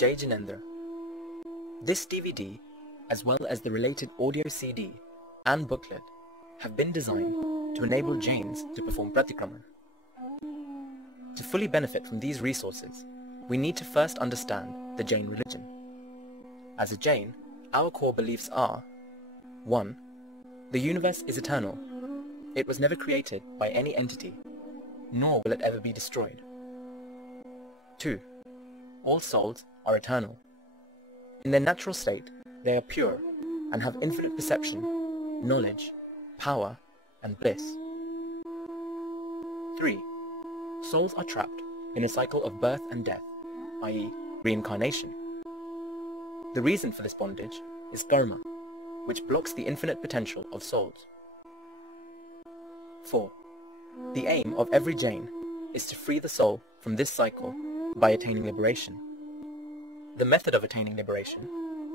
Jai Jinendra. This DVD, as well as the related audio CD and booklet, have been designed to enable Jains to perform Pratikramana. To fully benefit from these resources, we need to first understand the Jain religion. As a Jain, our core beliefs are: 1. The universe is eternal. It was never created by any entity, nor will it ever be destroyed. 2. All souls are eternal. In their natural state, they are pure and have infinite perception, knowledge, power, and bliss. 3. Souls are trapped in a cycle of birth and death, i.e., reincarnation. The reason for this bondage is karma, which blocks the infinite potential of souls. 4. The aim of every Jain is to free the soul from this cycle by attaining liberation. The method of attaining liberation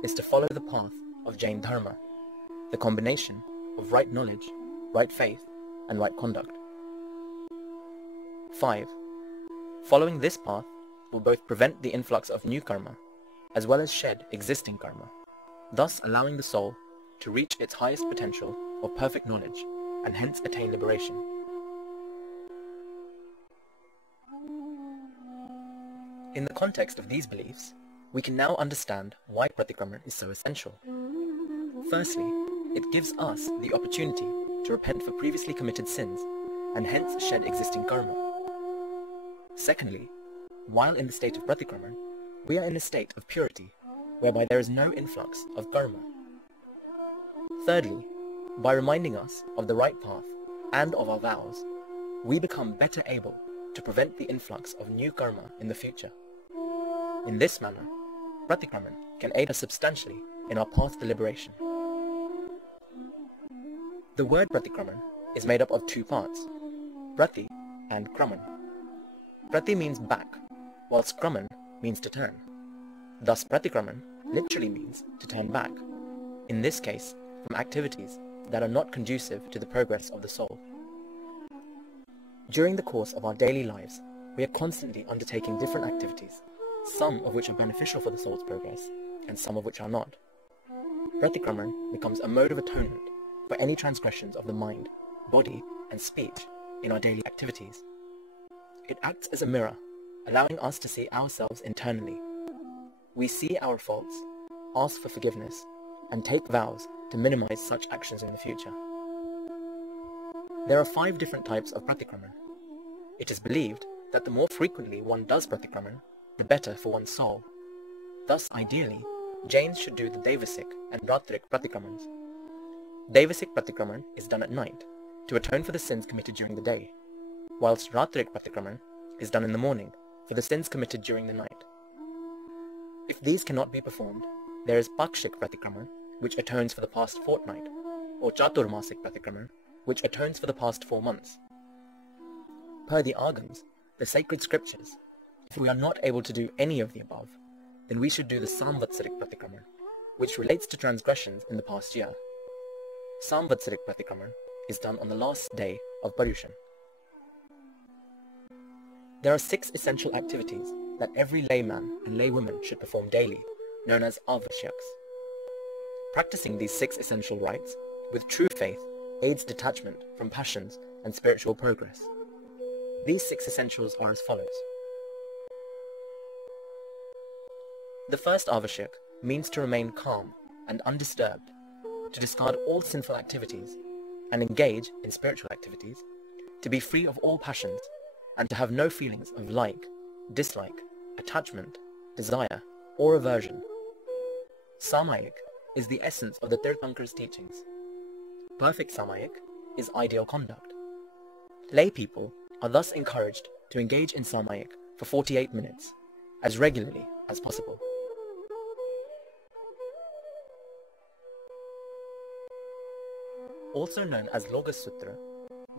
is to follow the path of Jain Dharma, the combination of right knowledge, right faith, and right conduct. 5. Following this path will both prevent the influx of new karma, as well as shed existing karma, thus allowing the soul to reach its highest potential of perfect knowledge, and hence attain liberation. In the context of these beliefs, we can now understand why Pratikramana is so essential. Firstly, it gives us the opportunity to repent for previously committed sins, and hence shed existing karma. Secondly, while in the state of Pratikramana, we are in a state of purity, whereby there is no influx of karma. Thirdly, by reminding us of the right path and of our vows, we become better able to prevent the influx of new karma in the future. In this manner, Pratikramana can aid us substantially in our path to liberation. The word Pratikramana is made up of two parts, Prati and Kraman. Prati means back, whilst Kraman means to turn. Thus Pratikramana literally means to turn back, in this case from activities that are not conducive to the progress of the soul. During the course of our daily lives, we are constantly undertaking different activities, some of which are beneficial for the soul's progress, and some of which are not. Pratikramana becomes a mode of atonement for any transgressions of the mind, body, and speech in our daily activities. It acts as a mirror, allowing us to see ourselves internally. We see our faults, ask for forgiveness, and take vows to minimize such actions in the future. There are 5 different types of Pratikramana. It is believed that the more frequently one does Pratikramana, the better for one's soul. Thus, ideally, Jains should do the Devasik and Ratrik Pratikramanas. Devasik Pratikramana is done at night, to atone for the sins committed during the day, whilst Ratrik Pratikramana is done in the morning, for the sins committed during the night. If these cannot be performed, there is Pakshik Pratikramana, which atones for the past fortnight, or Chaturmasik Pratikramana, which atones for the past 4 months. Per the Agams, the sacred scriptures, if we are not able to do any of the above, then we should do the Samvatsarik Pratikramana, which relates to transgressions in the past year. Samvatsarik Pratikramana is done on the last day of Parushan. There are 6 essential activities that every layman and laywoman should perform daily, known as avashyaks. Practicing these 6 essential rites with true faith aids detachment from passions and spiritual progress. These 6 essentials are as follows. The first avashyak means to remain calm and undisturbed, to discard all sinful activities and engage in spiritual activities, to be free of all passions, and to have no feelings of like, dislike, attachment, desire, or aversion. Samayik is the essence of the Tirthankar's teachings. Perfect Samayik is ideal conduct. Lay people are thus encouraged to engage in Samayik for 48 minutes, as regularly as possible. Also known as Logas Sutra,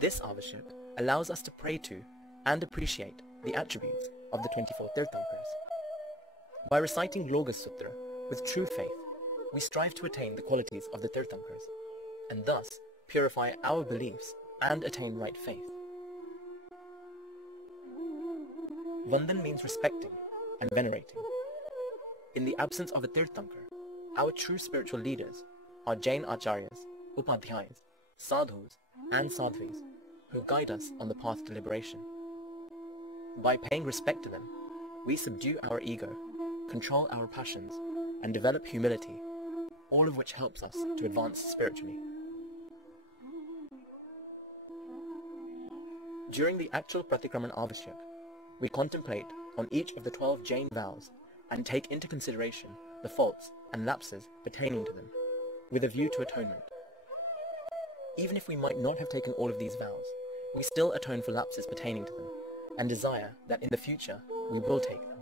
this avashyak allows us to pray to and appreciate the attributes of the 24 Tirthankars. By reciting Logas Sutra with true faith, we strive to attain the qualities of the Tirthankars, and thus purify our beliefs and attain right faith. Vandan means respecting and venerating. In the absence of a Tirthankar, our true spiritual leaders are Jain Acharyas, Upadhyayas, Sadhus and Sadhvis who guide us on the path to liberation. By paying respect to them, we subdue our ego, control our passions, and develop humility, all of which helps us to advance spiritually. During the actual Pratikraman Avashyak, we contemplate on each of the 12 Jain vows and take into consideration the faults and lapses pertaining to them, with a view to atonement. Even if we might not have taken all of these vows, we still atone for lapses pertaining to them, and desire that in the future we will take them.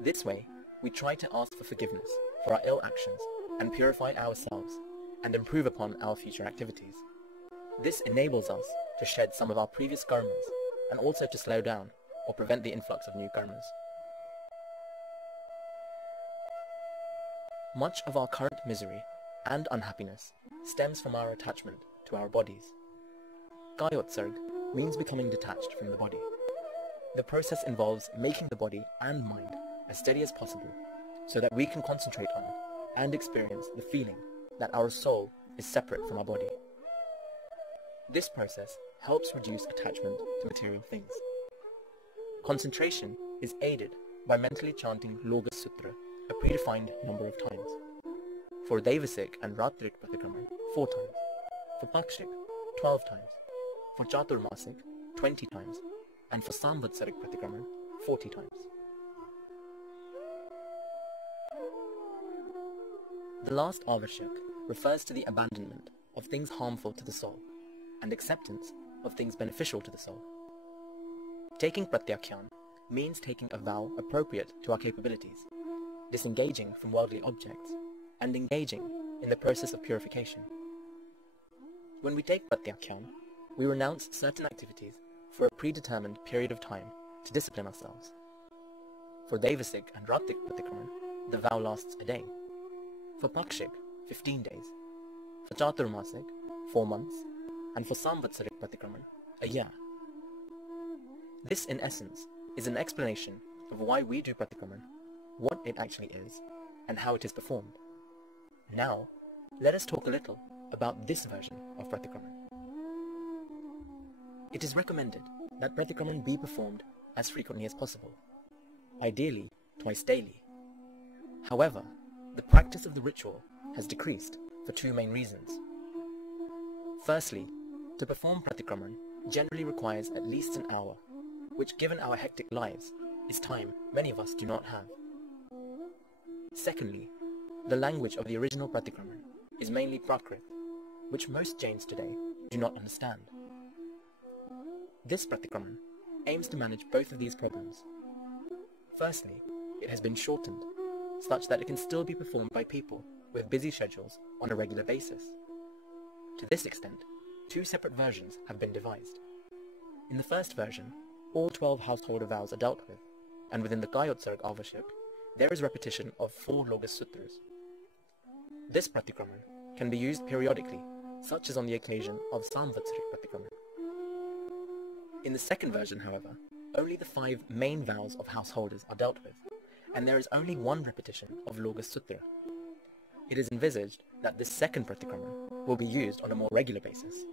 This way, we try to ask for forgiveness for our ill actions and purify ourselves and improve upon our future activities. This enables us to shed some of our previous karmas and also to slow down or prevent the influx of new karmas. Much of our current misery and unhappiness stems from our attachment to our bodies. Kayotsarg means becoming detached from the body. The process involves making the body and mind as steady as possible so that we can concentrate on and experience the feeling that our soul is separate from our body. This process helps reduce attachment to material things. Concentration is aided by mentally chanting Loga Sutra a predefined number of times. For Devasik and Ratrik Pratikraman, 4 times. For Pakshik, 12 times. For Chaturmasik, 20 times. And for Samvatsarik Pratikraman, 40 times. The last Avashyak refers to the abandonment of things harmful to the soul and acceptance of things beneficial to the soul. Taking Pratyakhyan means taking a vow appropriate to our capabilities, disengaging from worldly objects, and engaging in the process of purification. When we take Pratyakhyan, we renounce certain activities for a predetermined period of time to discipline ourselves. For Devasik and Ratik Pratikraman, the vow lasts a day. For Pakshik, 15 days. For Chaturmasik, 4 months. And for Samvatsarik Pratikraman, a year. This, in essence, is an explanation of why we do Pratikraman, what it actually is, and how it is performed. Now, let us talk a little about this version of Pratikraman. It is recommended that Pratikraman be performed as frequently as possible, ideally twice daily. However, the practice of the ritual has decreased for 2 main reasons. Firstly, to perform Pratikraman generally requires at least an hour, which given our hectic lives is time many of us do not have. Secondly, the language of the original Pratikraman is mainly Prakrit, which most Jains today do not understand. This Pratikraman aims to manage both of these problems. Firstly, it has been shortened, such that it can still be performed by people with busy schedules on a regular basis. To this extent, 2 separate versions have been devised. In the first version, all 12 householder vows are dealt with, and within the Gayotsarg Avashyak, there is repetition of 4 Logas Sutras. This Pratikraman can be used periodically, such as on the occasion of Samvatsarik Pratikraman. In the second version, however, only the 5 main vows of householders are dealt with, and there is only 1 repetition of Logas Sutra. It is envisaged that this second Pratikraman will be used on a more regular basis.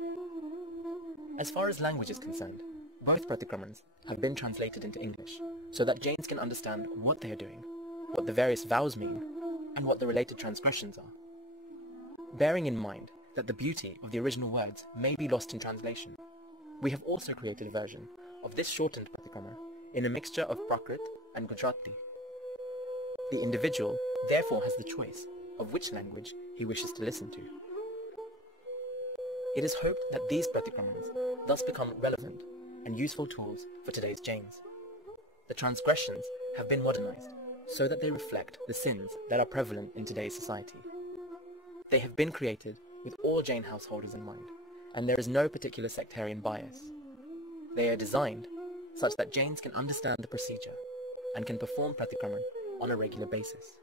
As far as language is concerned, both Pratikramans have been translated into English, so that Jains can understand what they are doing, what the various vows mean, and what the related transgressions are. Bearing in mind that the beauty of the original words may be lost in translation, we have also created a version of this shortened Pratikraman in a mixture of Prakrit and Gujarati. The individual therefore has the choice of which language he wishes to listen to. It is hoped that these Pratikramans thus become relevant and useful tools for today's Jains. The transgressions have been modernized so that they reflect the sins that are prevalent in today's society. They have been created with all Jain householders in mind, and there is no particular sectarian bias. They are designed such that Jains can understand the procedure and can perform Pratikraman on a regular basis.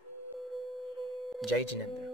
Jai Jinendra.